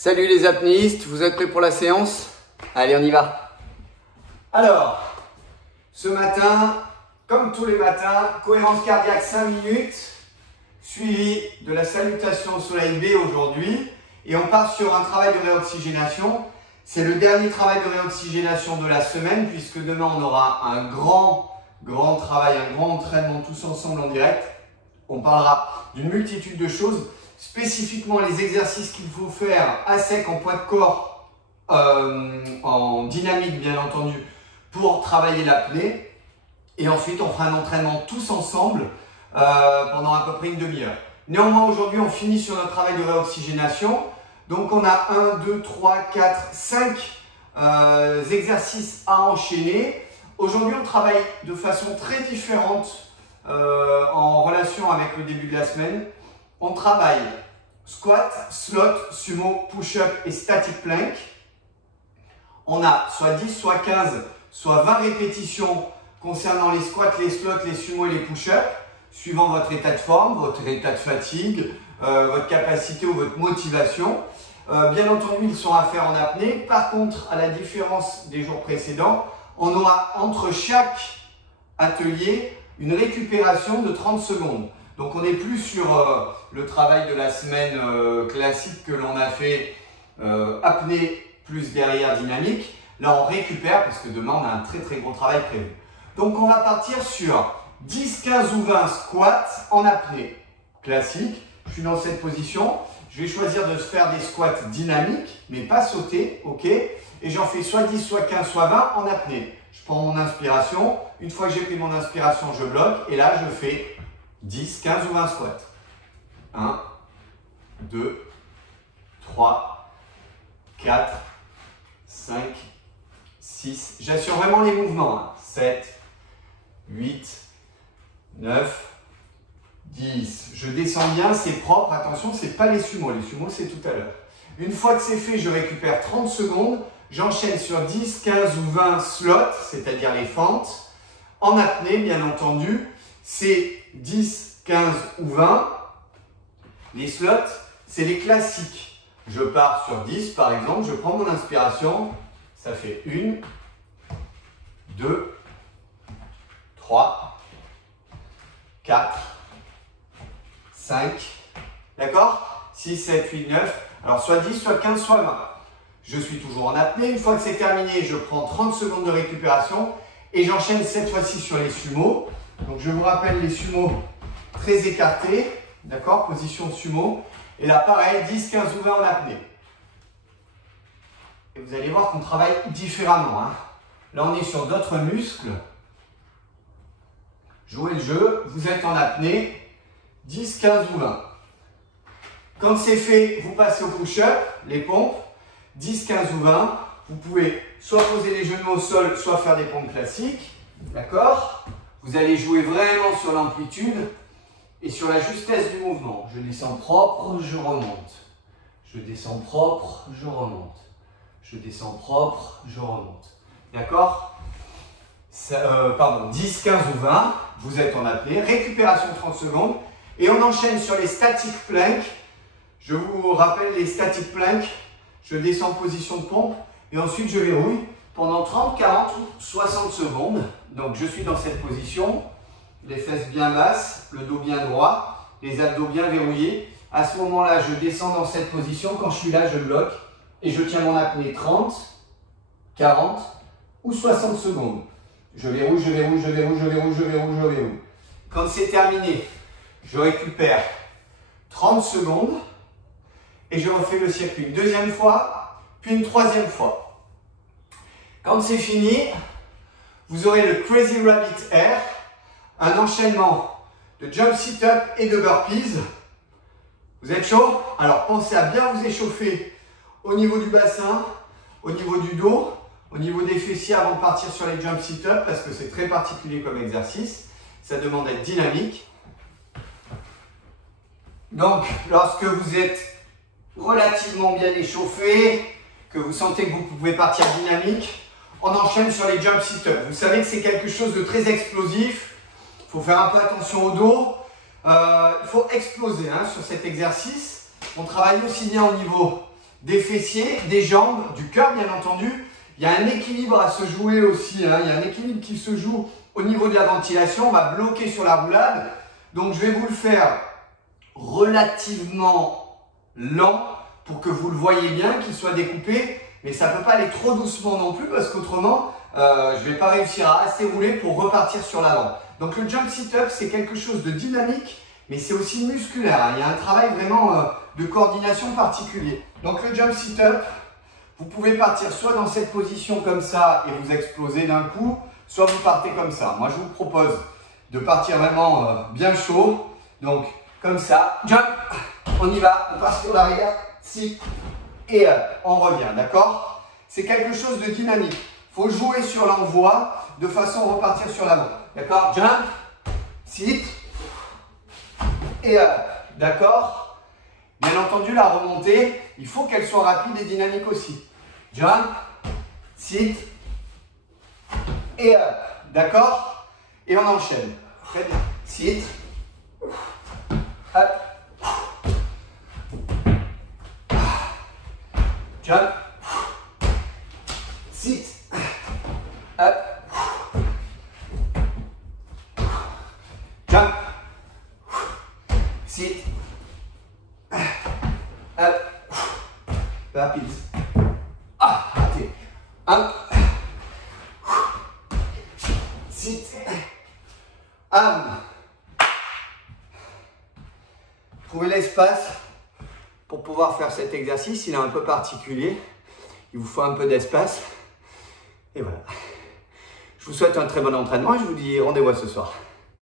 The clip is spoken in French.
Salut les apnéistes, vous êtes prêts pour la séance? Allez, on y va. Alors, ce matin, comme tous les matins, cohérence cardiaque 5 minutes, suivi de la salutation au soleil B aujourd'hui. Et on part sur un travail de réoxygénation. C'est le dernier travail de réoxygénation de la semaine, puisque demain on aura un grand travail, un grand entraînement tous ensemble en direct. On parlera d'une multitude de choses. Spécifiquement les exercices qu'il faut faire à sec en poids de corps, en dynamique bien entendu, pour travailler l'apnée. Et ensuite on fera un entraînement tous ensemble pendant à peu près une demi-heure. Néanmoins aujourd'hui on finit sur notre travail de réoxygénation. Donc on a 1, 2, 3, 4, 5 exercices à enchaîner. Aujourd'hui on travaille de façon très différente en relation avec le début de la semaine. On travaille squat, slot, sumo, push-up et static plank. On a soit 10, soit 15, soit 20 répétitions concernant les squats, les slots, les sumo et les push-up, suivant votre état de forme, votre état de fatigue, votre capacité ou votre motivation. Bien entendu, ils sont à faire en apnée. Par contre, à la différence des jours précédents, on aura entre chaque atelier une récupération de 30 secondes. Donc on n'est plus sur le travail de la semaine classique que l'on a fait apnée plus derrière dynamique. Là on récupère parce que demain on a un très gros travail prévu. Donc on va partir sur 10, 15 ou 20 squats en apnée classique. Je suis dans cette position. Je vais choisir de faire des squats dynamiques mais pas sauter, ok? Et j'en fais soit 10, soit 15, soit 20 en apnée. Je prends mon inspiration. Une fois que j'ai pris mon inspiration, je bloque et là je fais 10, 15 ou 20 squats. 1, 2, 3, 4, 5, 6. J'assure vraiment les mouvements. 7, 8, 9, 10. Je descends bien, c'est propre. Attention, ce n'est pas les sumos. Les sumos, c'est tout à l'heure. Une fois que c'est fait, je récupère 30 secondes. J'enchaîne sur 10, 15 ou 20 slots, c'est-à-dire les fentes. En apnée, bien entendu, c'est 10, 15 ou 20. Les slots, c'est les classiques. Je pars sur 10 par exemple, je prends mon inspiration, ça fait 1, 2, 3, 4, 5, d'accord? 6, 7, 8, 9. Alors soit 10, soit 15, soit 20. Je suis toujours en apnée. Une fois que c'est terminé, je prends 30 secondes de récupération et j'enchaîne cette fois-ci sur les sumos. Donc je vous rappelle les sumos très écartés, d'accord, position de sumo. Et là pareil, 10, 15 ou 20 en apnée. Et vous allez voir qu'on travaille différemment. Hein. Là on est sur d'autres muscles. Jouez le jeu, vous êtes en apnée, 10, 15 ou 20. Quand c'est fait, vous passez au push-up, les pompes, 10, 15 ou 20. Vous pouvez soit poser les genoux au sol, soit faire des pompes classiques, d'accord? Vous allez jouer vraiment sur l'amplitude et sur la justesse du mouvement. Je descends propre, je remonte. Je descends propre, je remonte. Je descends propre, je remonte. D'accord? 10, 15 ou 20, vous êtes en apnée. Récupération 30 secondes. Et on enchaîne sur les static plank. Je vous rappelle les static plank. Je descends en position de pompe et ensuite je verrouille pendant 30, 40 ou 60 secondes. Donc je suis dans cette position, les fesses bien basses, le dos bien droit, les abdos bien verrouillés. À ce moment-là, je descends dans cette position. Quand je suis là, je bloque et je tiens mon apnée 30, 40 ou 60 secondes. Je verrouille, je verrouille, je verrouille, je verrouille, je verrouille, je verrouille. Quand c'est terminé, je récupère 30 secondes et je refais le circuit une deuxième fois, puis une troisième fois. Quand c'est fini, vous aurez le Crazy Rabbit Air, un enchaînement de jump sit-up et de burpees. Vous êtes chaud? Alors pensez à bien vous échauffer au niveau du bassin, au niveau du dos, au niveau des fessiers avant de partir sur les jump sit-up parce que c'est très particulier comme exercice. Ça demande d'être dynamique. Donc lorsque vous êtes relativement bien échauffé, que vous sentez que vous pouvez partir dynamique, on enchaîne sur les jump sit-up. Vous savez que c'est quelque chose de très explosif. Il faut faire un peu attention au dos. Il faut exploser sur cet exercice. On travaille aussi bien au niveau des fessiers, des jambes, du cœur bien entendu. Il y a un équilibre à se jouer aussi, hein. Il y a un équilibre qui se joue au niveau de la ventilation. On va bloquer sur la roulade. Donc je vais vous le faire relativement lent pour que vous le voyez bien, qu'il soit découpé. Mais ça ne peut pas aller trop doucement non plus parce qu'autrement, je ne vais pas réussir à assez rouler pour repartir sur l'avant. Donc le jump sit-up, c'est quelque chose de dynamique, mais c'est aussi musculaire, hein. Il y a un travail vraiment de coordination particulier. Donc le jump sit-up, vous pouvez partir soit dans cette position comme ça et vous exploser d'un coup, soit vous partez comme ça. Moi, je vous propose de partir vraiment bien chaud. Donc, comme ça, jump, on y va, on passe sur l'arrière, sit, et on revient, d'accord? C'est quelque chose de dynamique. Il faut jouer sur l'envoi de façon à repartir sur l'avant. D'accord? Jump, sit, et d'accord? Bien entendu, la remontée, il faut qu'elle soit rapide et dynamique aussi. Jump, sit, et d'accord? Et on enchaîne. Très bien. Sit, up, jump, sit, up, jump, sit, up, rapide. Ah, raté. Up, sit, trouvez l'espace pour pouvoir faire cet exercice. Il est un peu particulier. Il vous faut un peu d'espace. Et voilà. Je vous souhaite un très bon entraînement et je vous dis rendez-vous ce soir.